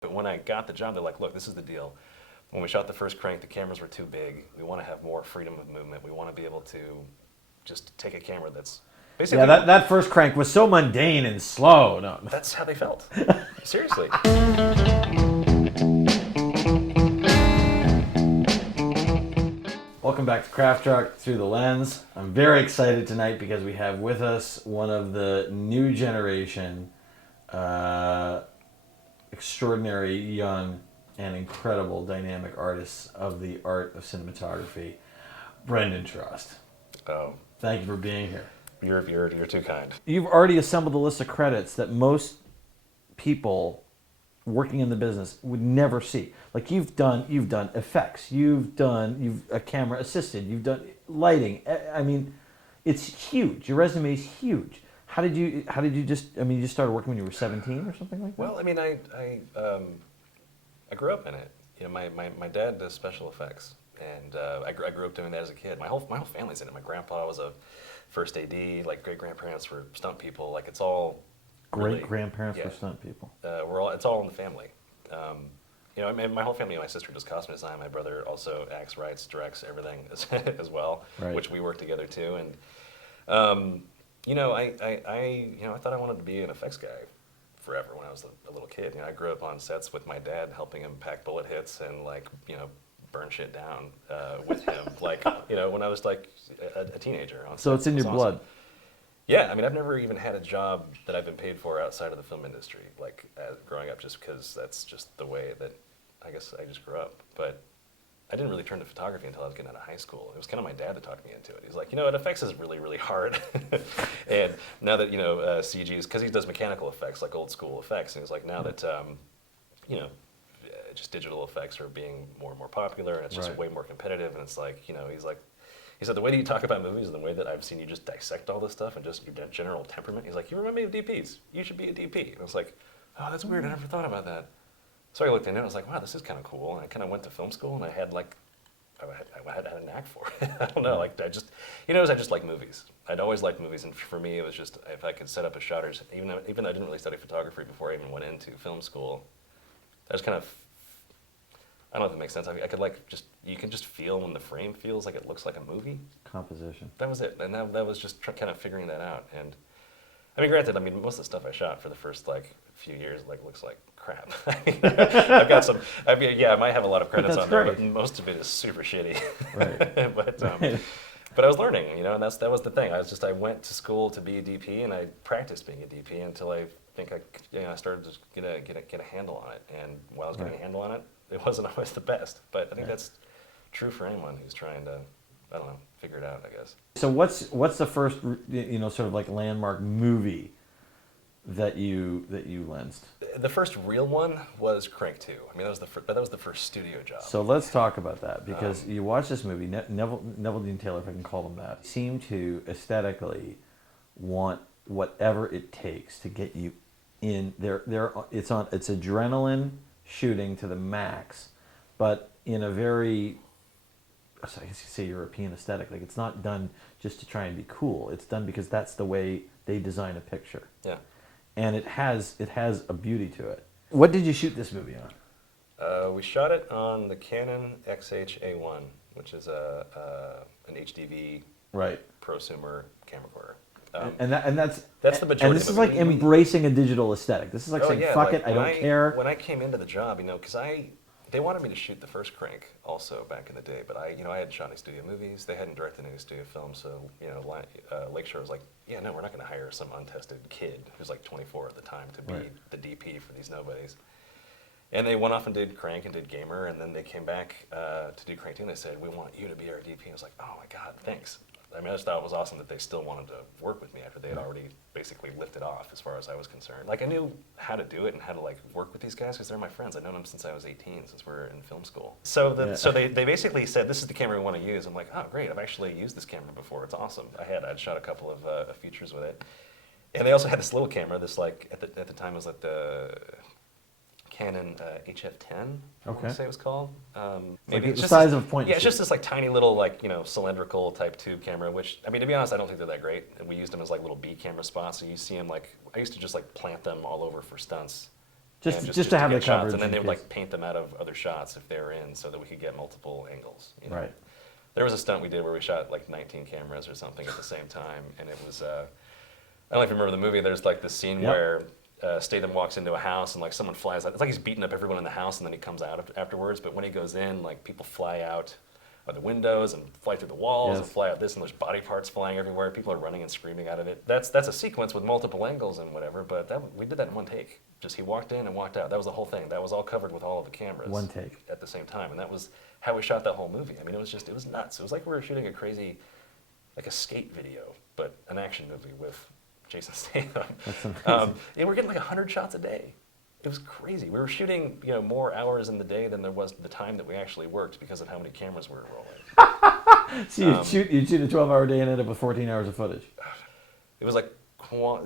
But when I got the job, they're like, look, this is the deal. When we shot the first Crank, the cameras were too big. We want to have more freedom of movement. We want to be able to just take a camera that's basically... Yeah, that first Crank was so mundane and slow. No. That's how they felt. Seriously. Welcome back to Craft Truck Through the Lens. I'm very excited tonight because we have with us one of the new generation, extraordinary, young, and incredible dynamic artists of the art of cinematography, Brandon Trost. Oh, Thank you for being here. you're too kind. You've already assembled a list of credits that most people working in the business would never see. Like you've done effects, you've a camera assisted, you've done lighting. I mean, it's huge. Your resume is huge. How did you you just started working when you were 17 or something like that? Well, I mean, I grew up in it. You know, my dad does special effects, and I grew up doing that as a kid. My whole family's in it. My grandpa was a first AD. Like great grandparents were stunt people. Like it's all Great grandparents were stunt people. It's all in the family. You know, I mean, my whole family. My sister does costume design. My brother also acts, writes, directs everything as well, Right. which we work together too. And you know, I thought I wanted to be an effects guy forever when I was a little kid. You know, I grew up on sets with my dad, helping him pack bullet hits and burn shit down with him. When I was like a teenager. So it's in your blood. Yeah, I mean, I've never even had a job that I've been paid for outside of the film industry, growing up, just because that's just the way that I guess I just grew up. But I didn't really turn to photography until I was getting out of high school. It was kind of my dad that talked me into it. He's like, it effects is really, really hard. And now that, CG is, because he does mechanical effects, like old school effects, and he's like, now that, just digital effects are being more and more popular, and it's just Right. way more competitive, and it's like, he said, the way that you talk about movies and the way that I've seen you just dissect all this stuff and just your general temperament, he's like, you remind me of DPs. You should be a DP. And I was like, oh, that's weird. I never thought about that. So I looked into it and I was like, wow, this is kind of cool. And I kind of went to film school and I had I had a knack for it. I don't know. I just like movies. I'd always liked movies. And for me, it was just, if I could set up a shutters, even though I didn't really study photography before I even went into film school, I just kind of, I don't know if it makes sense. You can just feel when the frame feels like it looks like a movie. Composition. That was it, and that was just kind of figuring that out. And I mean, granted, most of the stuff I shot for the first few years looks like crap. I've got some. I might have a lot of credits on there, but most of it is super shitty. Right. But I was learning, and that was the thing. I went to school to be a DP, and I practiced being a DP until I think I started to get a handle on it. And while I was getting a handle on it, it wasn't always the best. But I think that's true for anyone who's trying to, I don't know, figure it out, I guess. So what's the first sort of like landmark movie that you lensed? The first real one was Crank 2. I mean, that was the first studio job. So let's talk about that, because you watch this movie, Neville Dean Taylor, if I can call him that, seem to aesthetically want whatever it takes to get you in there. It's adrenaline shooting to the max, but in a very, I guess you could say, European aesthetic. Like, it's not done just to try and be cool. It's done because that's the way they design a picture. Yeah. And it has a beauty to it. What did you shoot this movie on? We shot it on the Canon XH-A1, which is an HDV Right. prosumer camera recorder. And that's the majority. And this is like embracing a digital aesthetic. This is like saying, "Fuck it, I don't care." When I came into the job, because they wanted me to shoot the first Crank also back in the day, but I hadn't shot any studio movies. They hadn't directed any studio films, so Lakeshore was like, yeah, no, we're not going to hire some untested kid who's like 24 at the time to be the DP for these nobodies. And they went off and did Crank and did Gamer, and then they came back to do Crank 2, and they said, we want you to be our DP. And I was like, oh my God, thanks. I mean, I just thought it was awesome that they still wanted to work with me after they had already basically lifted off as far as I was concerned. Like, I knew how to do it and how to work with these guys because they're my friends. I've known them since I was 18, since we were in film school. So they basically said, this is the camera we want to use. I'm like, oh, great, I've actually used this camera before. It's awesome. I'd shot a couple of features with it. And they also had this little camera, this at the time was like the Canon HF10, I want to say it was called. Maybe it's the size of a point. Yeah, it's just this tiny little cylindrical type tube camera, which, I mean, to be honest, I don't think they're that great. And we used them as little B camera spots. So you see them I used to just plant them all over for stunts Just to have get the shots. coverage. And then they in would case. like paint them out of other shots if they were in, so that we could get multiple angles. You know? Right. There was a stunt we did where we shot like 19 cameras or something at the same time, and it was. I don't know if you remember the movie. There's like this scene Yep. where Statham walks into a house and like someone flies out. It's like he's beating up everyone in the house and then he comes out afterwards. But when he goes in, like people fly out of the windows and fly through the walls and Yes. fly out this, and there's body parts flying everywhere. People are running and screaming out of it. That's a sequence with multiple angles and whatever. But we did that in one take. Just he walked in and walked out. That was the whole thing. That was all covered with all of the cameras. One take. At the same time, and that was how we shot that whole movie. I mean, it was nuts. It was like we were shooting a crazy, like a skate video, but an action movie with Jason Statham. That's amazing. And we're getting like 100 shots a day. It was crazy. We were shooting, more hours in the day than there was the time that we actually worked because of how many cameras we were rolling. So you'd shoot a 12-hour day and end up with 14 hours of footage. It was like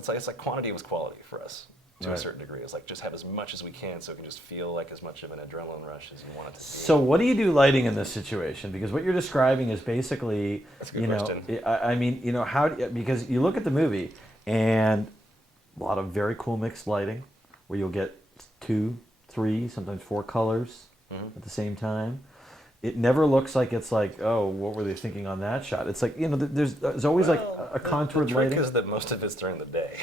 it's like quantity was quality for us to a Right. certain degree. It's like just have as much as we can so it can just feel like as much of an adrenaline rush as you want it to be. So what do you do lighting in this situation? Because what you're describing is basically, That's a good question. I mean, because you look at the movie and a lot of very cool mixed lighting where you'll get 2, 3, sometimes 4 colors at the same time. It never looks like it's like, oh, what were they thinking on that shot? It's like, there's always like a contoured the lighting. trick is that most of it's during the day.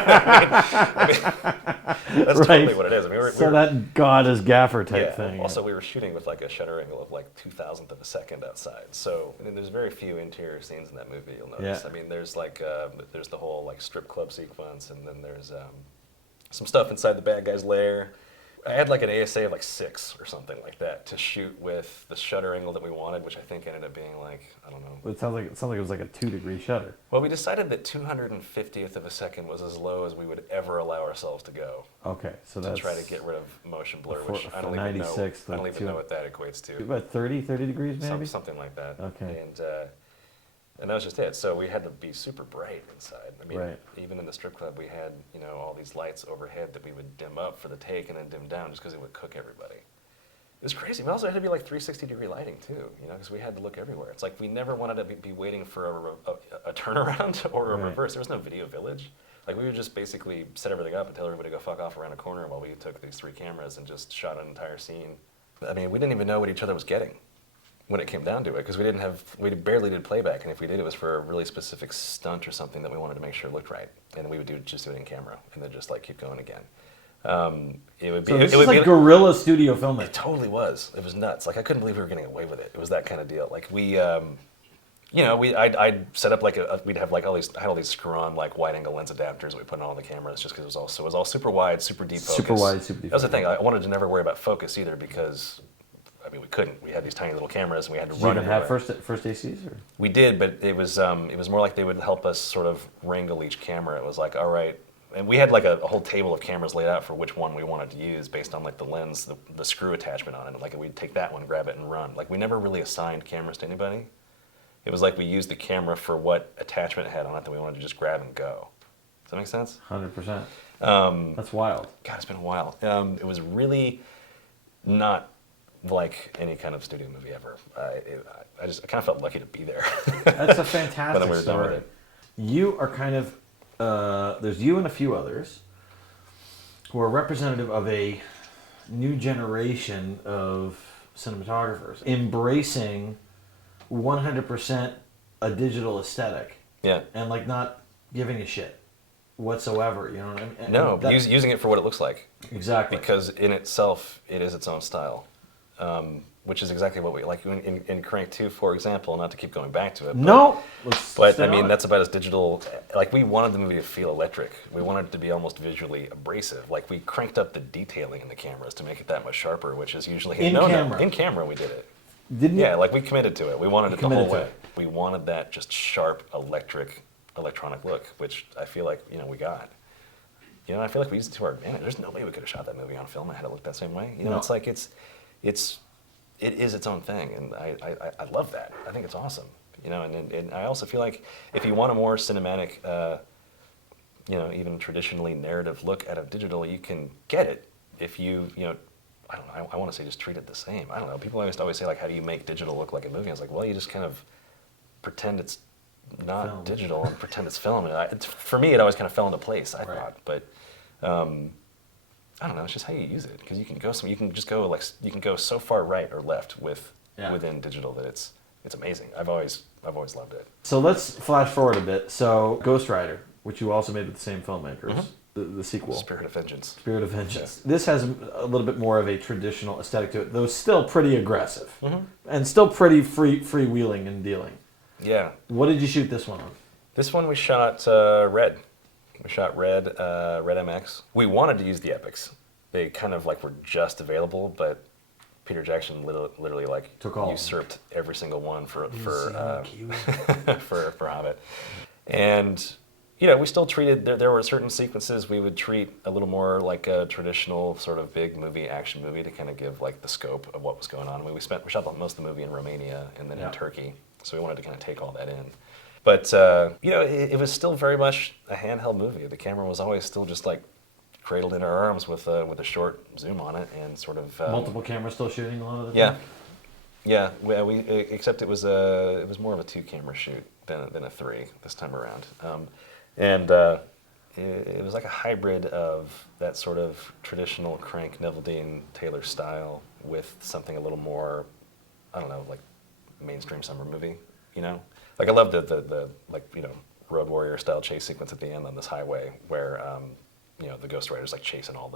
I mean, that's totally what it is. I mean, So that God is gaffer type yeah. thing. Also, we were shooting with like a shutter angle of like 2,000th of a second outside. So I mean, there's very few interior scenes in that movie. You'll notice. Yeah. I mean, there's like there's the whole like strip club sequence, and then there's some stuff inside the bad guy's lair. I had like an ASA of like 6 or something like that to shoot with the shutter angle that we wanted, which I think ended up being like, I don't know. But it sounds like it was like a 2-degree shutter. Well, we decided that 250th of a second was as low as we would ever allow ourselves to go. Okay, so To that's try to get rid of motion blur, for- which I for don't even know. 96, I don't the even two- know what that equates to. about 30 degrees maybe. Something like that. Okay. And that was just it. So we had to be super bright inside. I mean, Right. even in the strip club, we had all these lights overhead that we would dim up for the take and then dim down just because it would cook everybody. It was crazy. We also had to be like 360-degree lighting too, because we had to look everywhere. It's like we never wanted to be waiting for a turnaround or a Right. reverse. There was no video village. Like we would just basically set everything up and tell everybody to go fuck off around a corner while we took these 3 cameras and just shot an entire scene. I mean, we didn't even know what each other was getting when it came down to it, because we barely did playback, and if we did, it was for a really specific stunt or something that we wanted to make sure looked right, and we would just do it in camera, and then just like keep going again. It would be. So this it is would like be, guerrilla studio filming. It totally was. It was nuts. Like I couldn't believe we were getting away with it. It was that kind of deal. Like I'd set up like we'd have like all these screw-on like wide-angle lens adapters that we put on all the cameras just because it was all super wide, super deep focus. Super wide, super deep That was the focus. thing. I wanted to never worry about focus either because. I mean, we couldn't. We had these tiny little cameras, and we had to Did you run even have everywhere. first ACs? Or? We did, but it was more like they would help us sort of wrangle each camera. It was like, all right, and we had like a whole table of cameras laid out for which one we wanted to use based on like the lens, the screw attachment on it. Like we'd take that one, grab it, and run. Like we never really assigned cameras to anybody. It was like we used the camera for what attachment it had on it that we wanted to just grab and go. Does that make sense? 100%. That's wild. God, it's been a while. It was really not like any kind of studio movie ever. I kind of felt lucky to be there. That's a But fantastic then we were done with story. it. You are kind of, there's you and a few others who are representative of a new generation of cinematographers embracing 100% a digital aesthetic Yeah. and like not giving a shit whatsoever. You know what I mean? And No, that- using it for what it looks like. exactly. Because in itself, it is its own style. Which is exactly what we like in Crank 2, for example, not to keep going back to it. No, But stay I mean, on it. that's about as digital. Like we wanted the movie to feel electric. We wanted it to be almost visually abrasive. Like we cranked up the detailing in the cameras to make it that much sharper, which is usually In camera. In camera, we did it. Didn't Yeah, you? like we committed to it. We wanted it the committed whole to way. it. We wanted that just sharp, electronic look, which I feel like we got. I feel like we used it to our advantage. There's no way we could have shot that movie on film and had it look that same way. No. It's like it is its own thing, and I love that. I think it's awesome. And I also feel like if you want a more cinematic, even traditionally narrative look out of digital, you can get it if you I don't know. I want to say just treat it the same. I don't know. People always say like, how do you make digital look like a movie? I was like, well, you just kind of pretend it's not Film. digital and pretend it's film. And for me, it always kind of fell into place. I Right. thought, but I don't know. It's just how you use it because you can go so far right or left within digital that it's amazing. I've always loved it. So let's flash forward a bit. So Ghost Rider, which you also made with the same filmmakers, the sequel. Spirit of Vengeance. Spirit of Vengeance. This has a little bit more of a traditional aesthetic to it, though still pretty aggressive and still pretty freewheeling and dealing. Yeah. What did you shoot this one on? This one we shot Red. We shot Red MX. We wanted to use the Epics. They kind of like were just available, but Peter Jackson literally like took all usurped every single one for Hobbit. And you know, we still treated there were certain sequences we would treat a little more like a traditional sort of big action movie to kind of give like the scope of what was going on. I mean, we shot most of the movie in Romania and then in Turkey, so we wanted to kind of take all that in. But you know, it was still very much a handheld movie. The camera was always still just like cradled in our arms with a short zoom on it and sort of multiple cameras still shooting a lot of the time. time? Yeah. We except it was more of a 2-camera shoot than a 3 this time around. It was like a hybrid of that sort of traditional Crank, Neville Dean, Taylor style with something a little more, I don't know, like mainstream summer movie, you know? Like I love the like, you know, Road Warrior style chase sequence at the end on this highway where you know, the Ghost Rider's like chasing all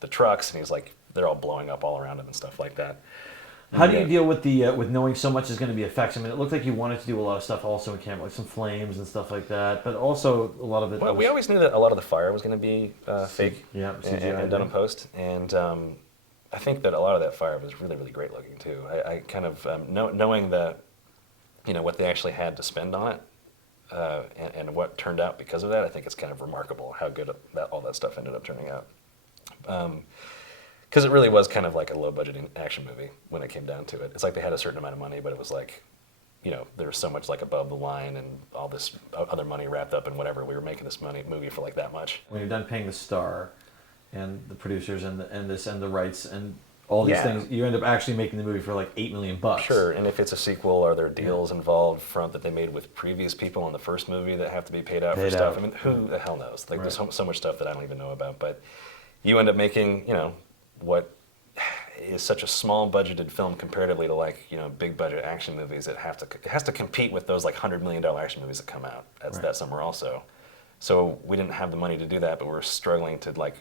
the trucks and he's like, they're all blowing up all around him and stuff like that. How do you deal with the with knowing so much is going to be effects? I mean, it looked like you wanted to do a lot of stuff also in camera, like some flames and stuff like that, but also a lot of it. Well, we always knew that a lot of the fire was going to be fake, CGI, and done in post, and I think that a lot of that fire was really, really great looking too. I kind of knowing that, you know, what they actually had to spend on it, and what turned out because of that, I think it's kind of remarkable how good all that stuff ended up turning out. Because it really was kind of like a low-budget action movie when it came down to it. It's like they had a certain amount of money, but it was like, you know, there was so much like above the line and all this other money wrapped up in whatever. We were making this movie for like that much. When you're done paying the star and the producers and the rights and all these things, you end up actually making the movie for like $8 million. Sure, and if it's a sequel, are there deals involved front that they made with previous people in the first movie that have to be paid out for stuff? I mean, who the hell knows? Like, there's so much stuff that I don't even know about. But you end up making, you know, what is such a small budgeted film comparatively to like, you know, big budget action movies that it has to compete with those like $100 million action movies that come out that summer also. So we didn't have the money to do that, but we were struggling to like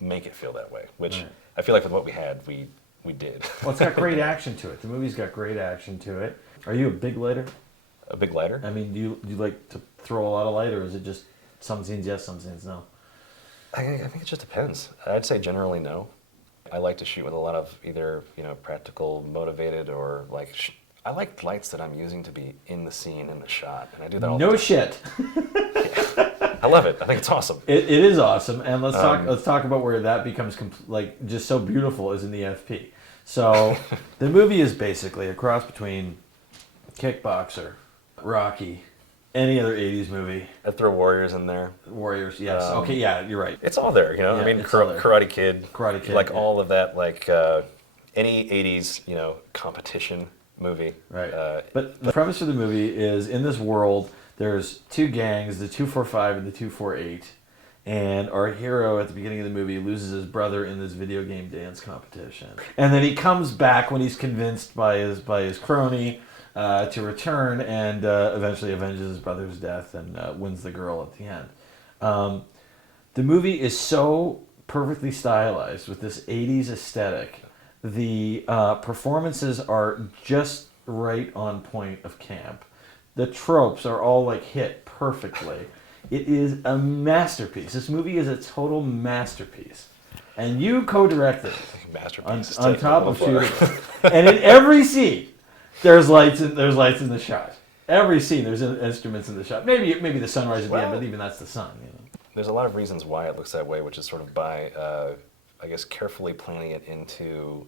make it feel that way, which I feel like with what we had, we did. Well, it's got great action to it. The movie's got great action to it. Are you a big lighter? A big lighter? I mean, do you like to throw a lot of light, or is it just some scenes yes, some scenes no? I think it just depends. I'd say generally no. I like to shoot with a lot of either, you know, practical, motivated, or like I like lights that I'm using to be in the scene in the shot, and I do that all the time. No shit. I love it. I think it's awesome. It is awesome, and let's talk about where that becomes like just so beautiful is in the FP. So the movie is basically a cross between Kickboxer, Rocky, any other 80s movie. I'd throw Warriors in there. Warriors, yes. Okay, yeah, you're right. It's all there, you know. Yeah, I mean, Karate Kid, like all of that, like any 80s, you know, competition movie. Right. But the premise of the movie is in this world, there's two gangs, the 245 and the 248, and our hero at the beginning of the movie loses his brother in this video game dance competition, and then he comes back when he's convinced by his crony to return and eventually avenges his brother's death and wins the girl at the end. The movie is so perfectly stylized with this 80s aesthetic. The performances are just right on point of camp. The tropes are all like hit perfectly. It is a masterpiece. This movie is a total masterpiece. And you co-directed it. Masterpiece. On top of shooting it. And in every scene, there's lights in the shot. Every scene, there's instruments in the shot. Maybe the sunrise at the end, but even that's the sun. You know? There's a lot of reasons why it looks that way, which is sort of by, I guess, carefully planning it into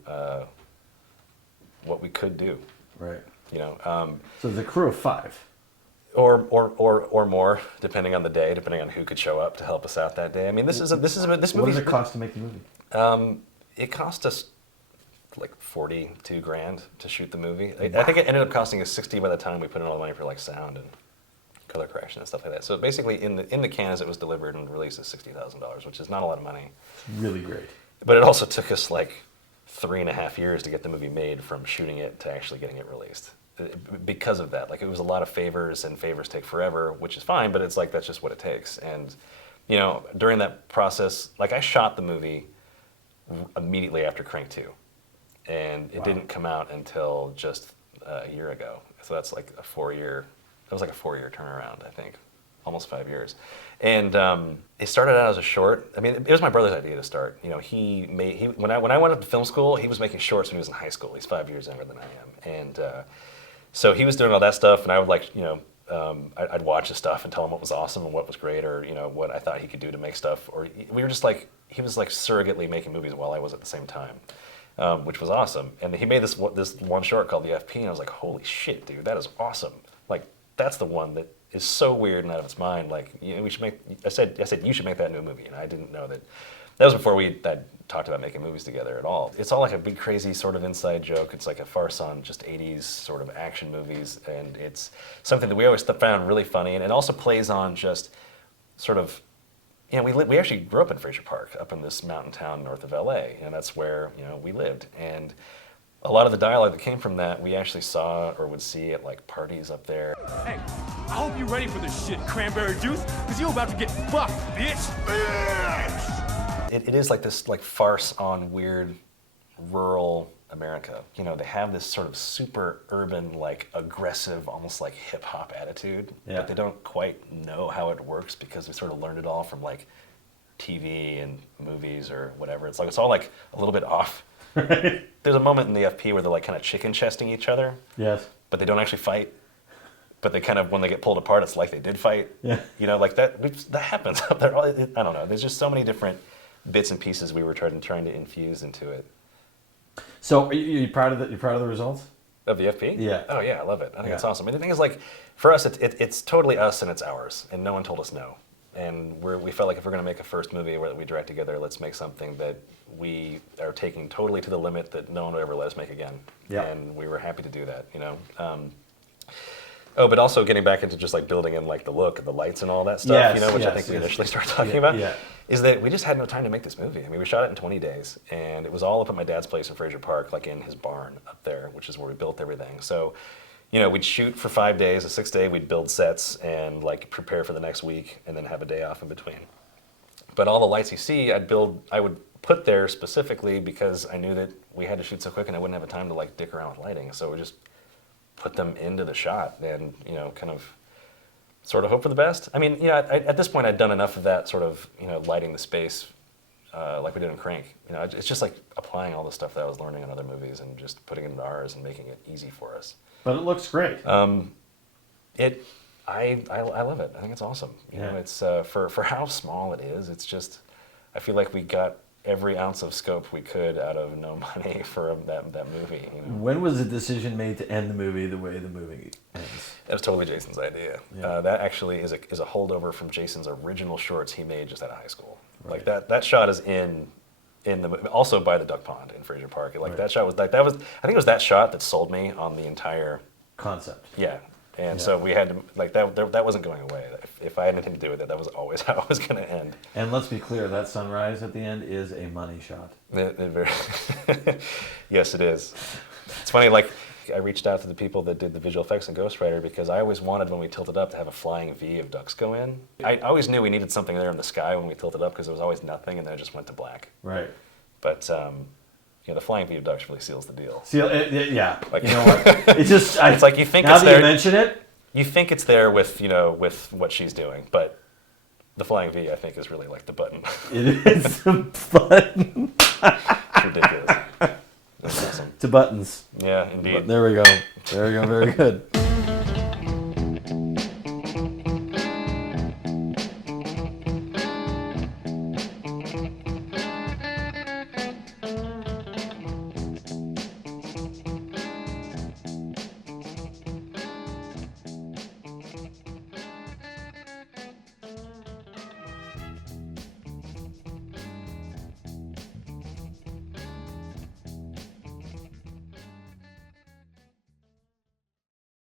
what we could do. Right. You know. So the crew of 5. Or more, depending on the day, depending on who could show up to help us out that day. I mean, this movie. What does it cost to make the movie? It cost us like $42,000 to shoot the movie. I think it ended up costing us $60,000 by the time we put in all the money for like sound and trailer crashing and stuff like that. So basically, in the can as it was delivered and released, is $60,000, which is not a lot of money. Really great. But it also took us like 3.5 years to get the movie made from shooting it to actually getting it released. Because of that, like it was a lot of favors, and favors take forever, which is fine. But it's like that's just what it takes. And you know, during that process, like I shot the movie immediately after Crank 2, and it didn't come out until just a year ago. So that's like a 4-year. That was like a 4-year turnaround, I think, almost 5 years. And it started out as a short. I mean, it was my brother's idea to start. You know, when I went up to film school, he was making shorts when he was in high school. He's 5 years younger than I am, and so he was doing all that stuff, and I would like, you know. I'd watch his stuff and tell him what was awesome and what was great, or you know what I thought he could do to make stuff. Or we were just like he was like surrogately making movies while I was at the same time, which was awesome. And he made this one short called the FP, and I was like, holy shit, dude, that is awesome! Like that's the one that is so weird and out of its mind. Like you know, we should make. I said you should make that into a movie, and I didn't know that. That was before we had talked about making movies together at all. It's all like a big, crazy sort of inside joke. It's like a farce on just 80s sort of action movies, and it's something that we always found really funny, and it also plays on just sort of, you know, we actually grew up in Fraser Park, up in this mountain town north of LA, and that's where, you know, we lived. And a lot of the dialogue that came from that, we actually saw or would see at like parties up there. Hey, I hope you're ready for this shit, cranberry juice, because you're about to get fucked, bitch! Bitch! It is like this like farce on weird rural America. You know, they have this sort of super urban, like aggressive, almost like hip hop attitude, but they don't quite know how it works because we sort of learned it all from like TV and movies or whatever. It's like it's all like a little bit off. There's a moment in the FP where they're like kind of chicken chesting each other. Yes. But they don't actually fight. But they kind of, when they get pulled apart, it's like they did fight. Yeah. You know, like that happens up there. I don't know. There's just so many different bits and pieces we were trying to infuse into it. So, are you proud of the results of the FP? Yeah. Oh yeah, I love it. I think it's awesome. And the thing is, like, for us, it's totally us and it's ours, and no one told us no. And we felt like if we're going to make a first movie where we direct together, let's make something that we are taking totally to the limit that no one would ever let us make again. Yeah. And we were happy to do that. You know. Oh, but also getting back into just like building in like the look and the lights and all that stuff, you know, which I think we initially started talking about, is that we just had no time to make this movie. I mean, we shot it in 20 days, and it was all up at my dad's place in Fraser Park, like in his barn up there, which is where we built everything. So, you know, we'd shoot for 5 days. The 6th day, we'd build sets and like prepare for the next week, and then have a day off in between. But all the lights you see, I would put there specifically because I knew that we had to shoot so quick, and I wouldn't have time to like dick around with lighting. So we just put them into the shot and, you know, kind of sort of hope for the best. I mean, you know, at this point I'd done enough of that sort of, you know, lighting the space like we did in Crank. You know, it's just like applying all the stuff that I was learning in other movies and just putting it into ours and making it easy for us. But it looks great. I love it. I think it's awesome. You know, it's for how small it is, it's just, I feel like we got every ounce of scope we could out of no money for that movie. You know? When was the decision made to end the movie the way the movie ends? That was totally Jason's idea. Yeah. That actually is a holdover from Jason's original shorts he made just out of high school. Right. Like that shot is in the also by the duck pond in Fraser Park. Like that shot was like that was, I think it was that shot that sold me on the entire concept. Yeah. And so we had to, like, that wasn't going away. If I had anything to do with it, that was always how it was going to end. And let's be clear, that sunrise at the end is a money shot. Yes, it is. It's funny, like, I reached out to the people that did the visual effects and Ghost Rider because I always wanted, when we tilted up, to have a flying V of ducks go in. I always knew we needed something there in the sky when we tilted up because there was always nothing, and then it just went to black. Right. But, you know, the flying V of ducks really seals the deal. Yeah. Like, you know what? It's just it's like you think now it's there. Now that you mention it, you think it's there with, you know, with what she's doing, but the flying V, I think, is really like the button. It is the button. It's ridiculous. That's awesome. To buttons. Yeah, indeed. There we go. There we go. Very good.